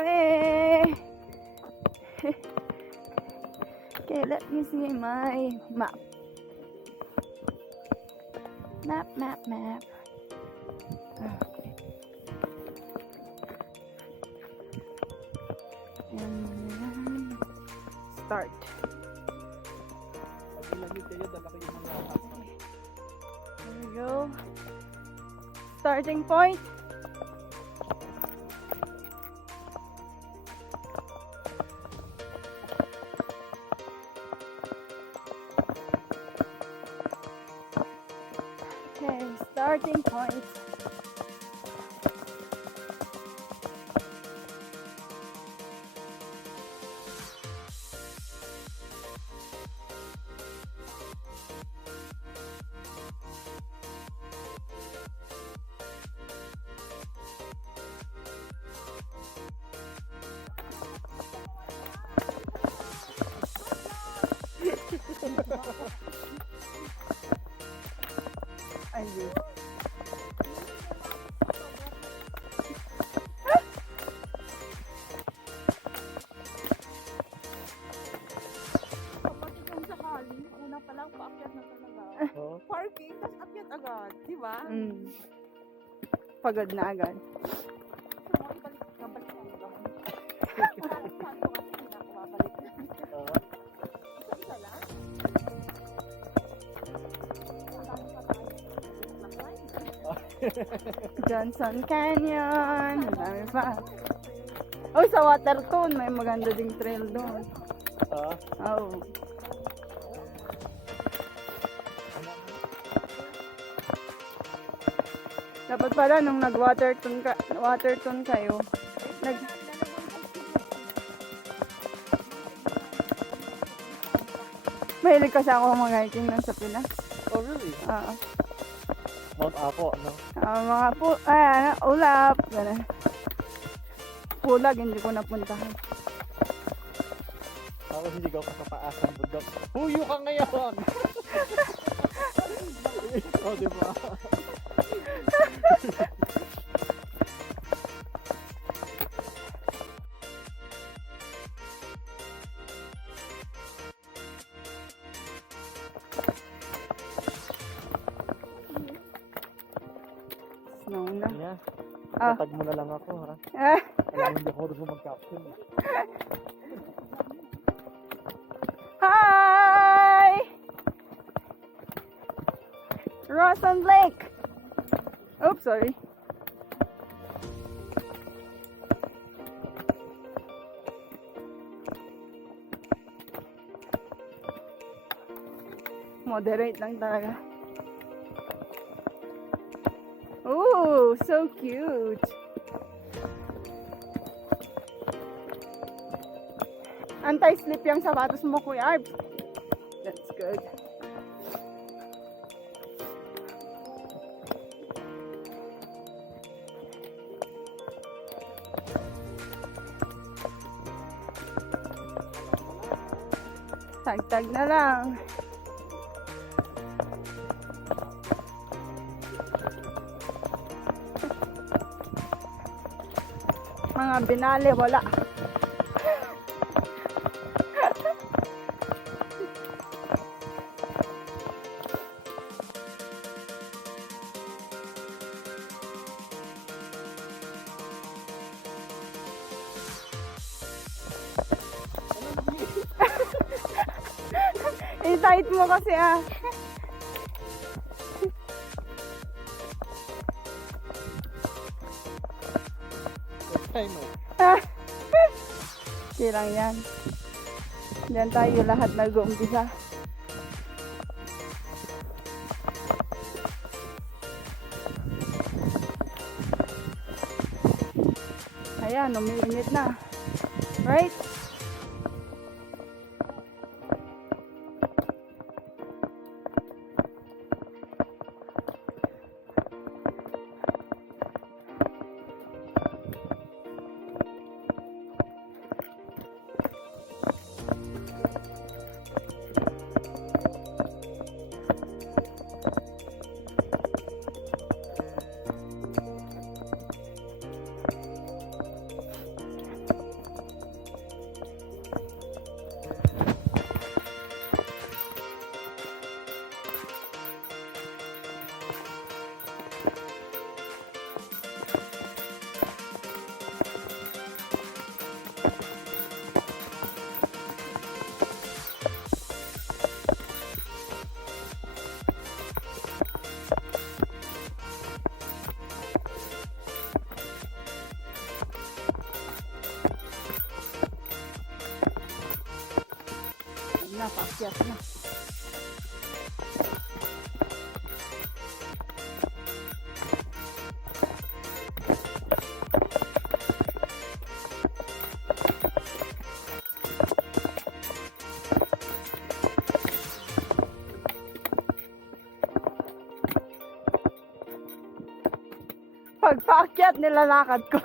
kami. Okay, let me see my map. Map. Okay. And then, start. There we go. Starting point. Okay, starting point. Ayun. Kapatid yung sakali, una pa lang paakyat na talaga. Parking, tas akyat agad, di ba? Pagod na agad. So, nabalik ang gawin. Parang sabi ko kasi hindi na ako babalik. Isa lang? Johnson Canyon. Dami pa. Oh, sa Waterton. May maganda ding trail doon. Oh. Dapat pala nung nag-Waterton kayo. Mahilig kasi ako mag-hiking nun sa Pinas. Oh, really? Oo. Mount Apo, no? Mga ulap. Ganun. Pulag, hindi ko napuntahan. Ako sinigaw ka sa taas ng bundok. Huyo ka ngayon! Oh, diba? Snow na. Yeah. Ah. Tatag mo na lang ako, ha? Alam hindi ako rin mag-caption. Hi! Rawson Lake! Oops, sorry. Moderate lang talaga. Ooh, so cute! Anti-slip yung sapatos mo, Kuya Arbs. That's good. Tag-tag na lang. Mga binali, wala. I-tight mo kasi Time mo. Okay lang yan. Diyan tayo lahat nag-uumpisa. Ayan, umiinit na. Right? na, paakyat na. Pag paakyat, nilalakad ko.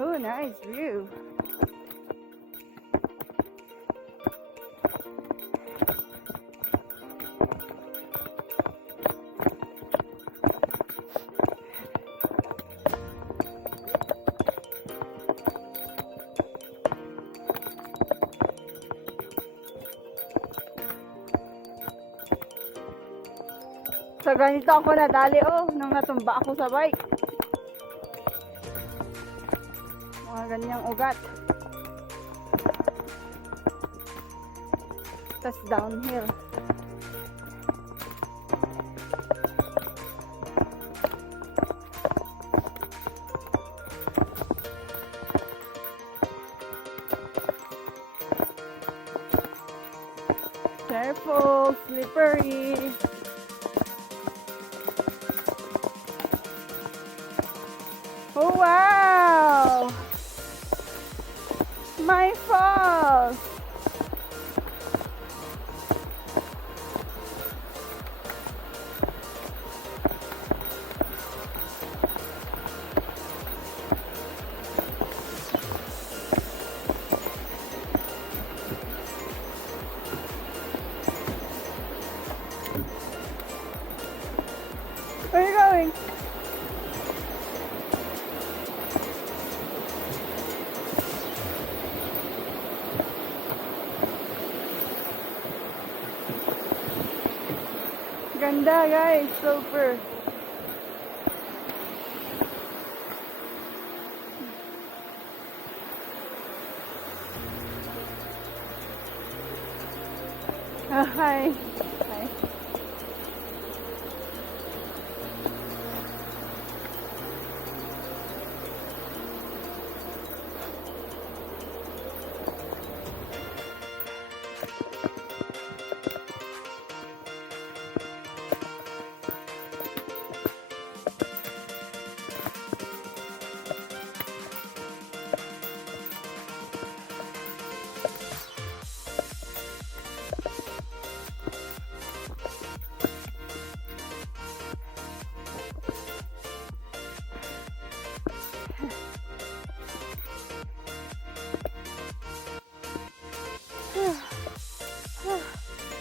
Oh, nice view. So, ganito ako nadali, nang natumba ako sa bike. Mga ganyang ugat. Tas downhill. Careful, slippery. Oh wow! My falls! Where are you going? Ganda guys, super. Hi. Hi.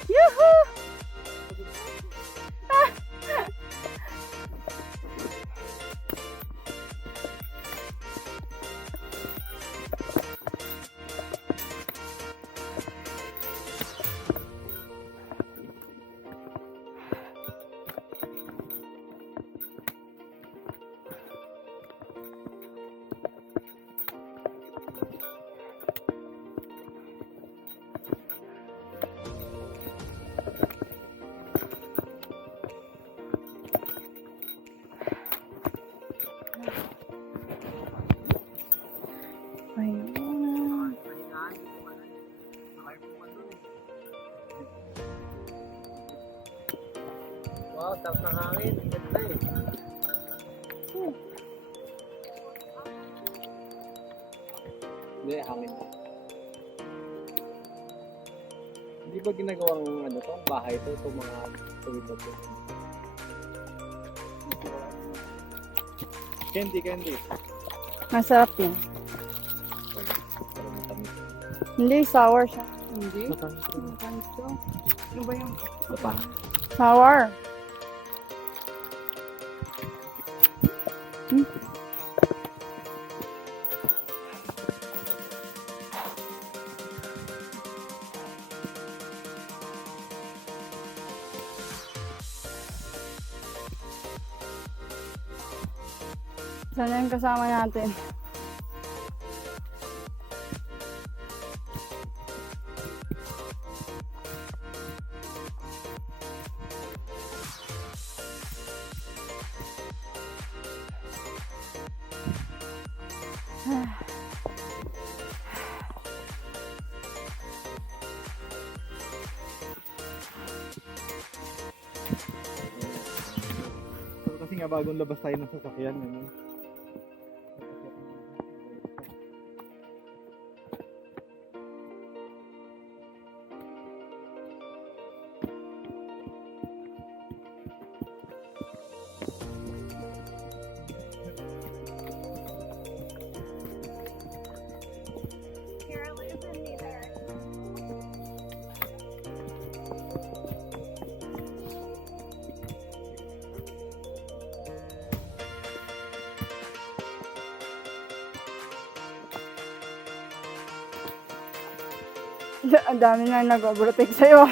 Yoo-hoo! Ayun. Wow, tap ng hangin. Ganda eh. Hindi, hangin. Hindi ba ginagawang bahay to? Ito mga tuwid-tuwid to. Candy. Masarap yan. Pero matamis. Hindi, sour siya. Hindi? Matamis. Matamis to. Ano ba yung Ito pa. sour? Sana yung kasama natin. So, kasi nga bagong labas tayo ng sasakyan. Ano? Ang dami na nag-overtake sa'yo.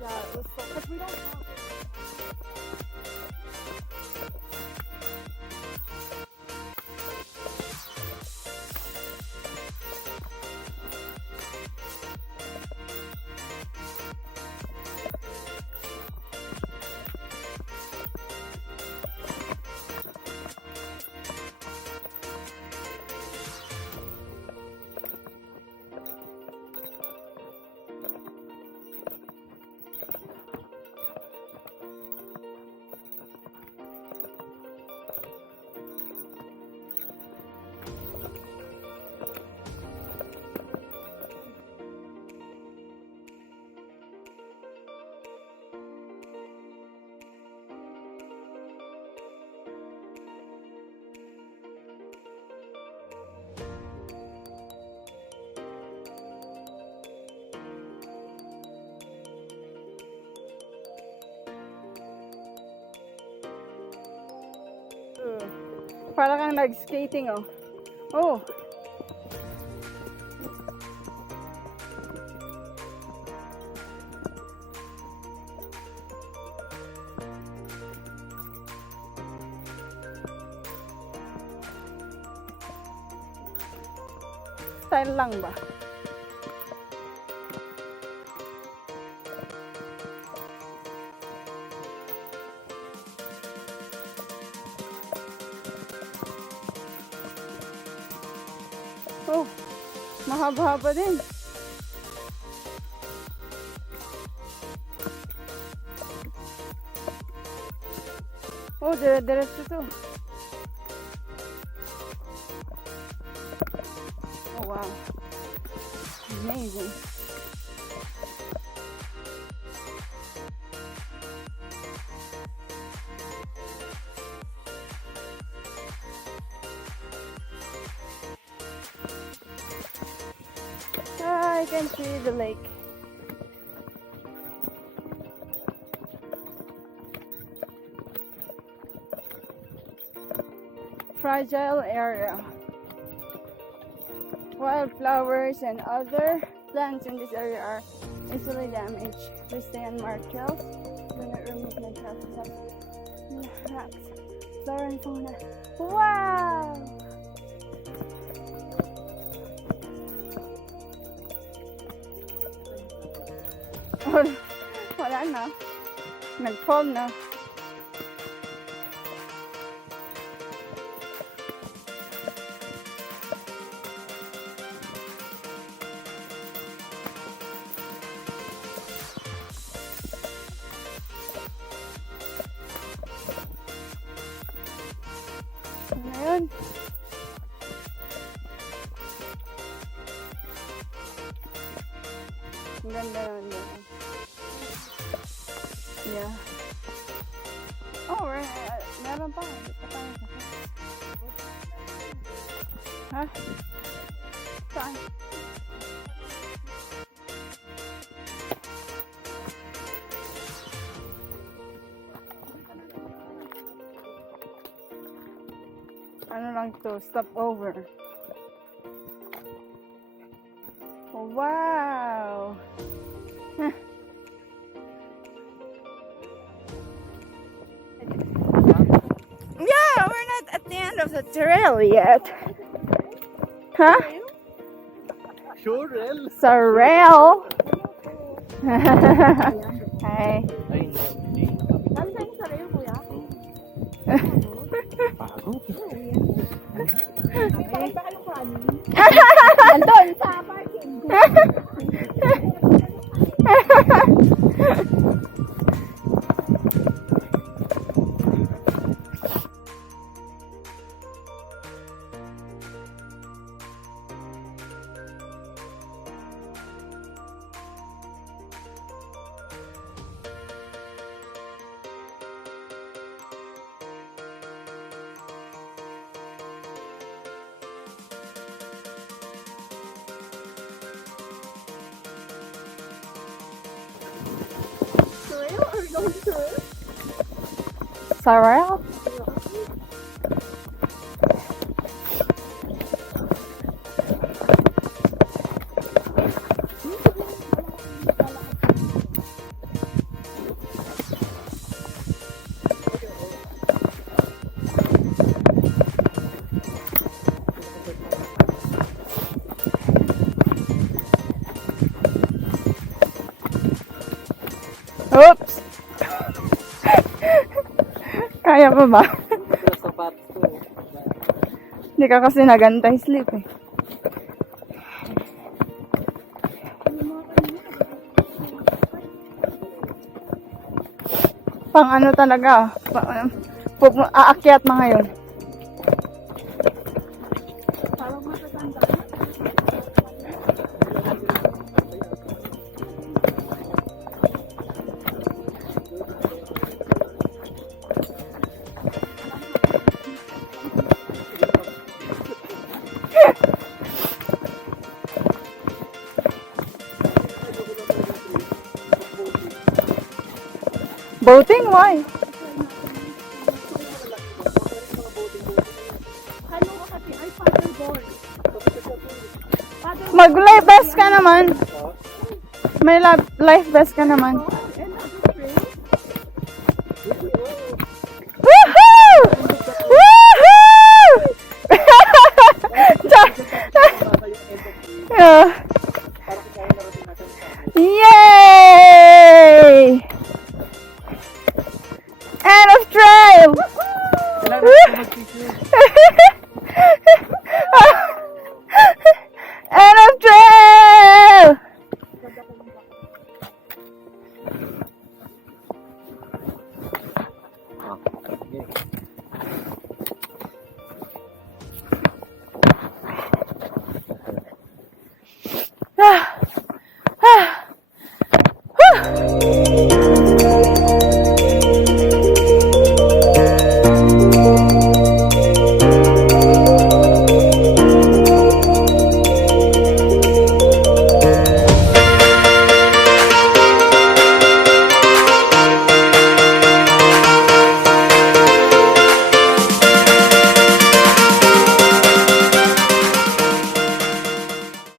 Yeah, it was so, because we don't have Para kang nag-skating, oh. Oh. Style lang ba? Oh, mahaba-haba din. Oh, dire-diretso to. Oh, wow. Amazing. I can see the lake. Fragile area. Wildflowers and other plants in this area are easily damaged. Please stay unmarked trails. Do not remove my trails. Rocks. Flora and fauna. Wow! Wala na. Nag-fall na. Ano yun? Ang ganda yun. Yeah. Oh, meron pa. Ha? Saan? Ano lang to? Stop over. Oh, wow! Yeah, we're not at the end of the trail yet. Huh? Sure, El. Sa rail. Hi. Ay, hindi. Dami tayo sa rail, kuya. Pagod. Bakit ba kayong kanin? Nandun sa parking. Rail? Are we going to rail? Sa rail? Oops! Kaya pa ba? Sa sapatos ko. Hindi ka kasi nagantay sleep eh. Pang ano talaga, aakyat mga yun. Parang matatanda. Boating? Why? Ano ka kasi? Ay, paddleboard. Mag-life vest ka naman. May life vest ka naman. And other friends.